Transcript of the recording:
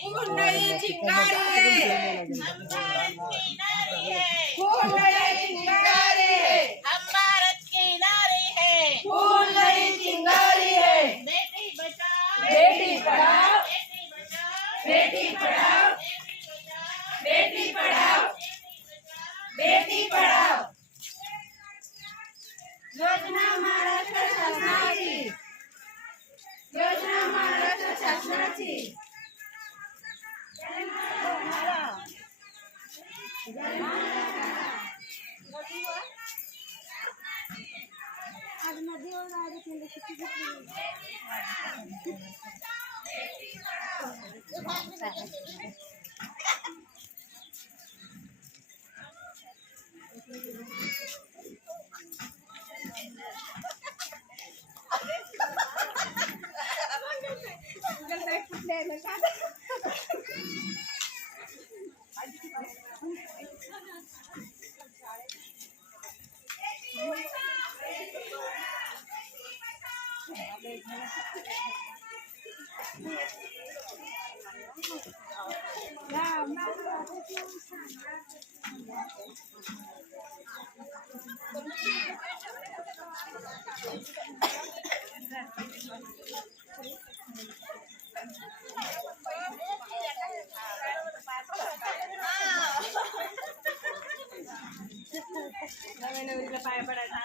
फूल नहीं चिंगारी है, फूल नहीं चिंगारी है, हम भारत की नारी है। फूल नहीं चिंगारी है। बेटी बचाओ, बेटी पढ़ाओ, बेटी बचाओ, बेटी पढ़ाओ, बेटी बेटी बचाओ, पढ़ाओ, बेटी पढ़ाओ। योजना महाराष्ट्र शासनाची, योजना महाराष्ट्र शासनाची। आज नदीवर आज केले किती नवीन नवरीला पाय पडायचा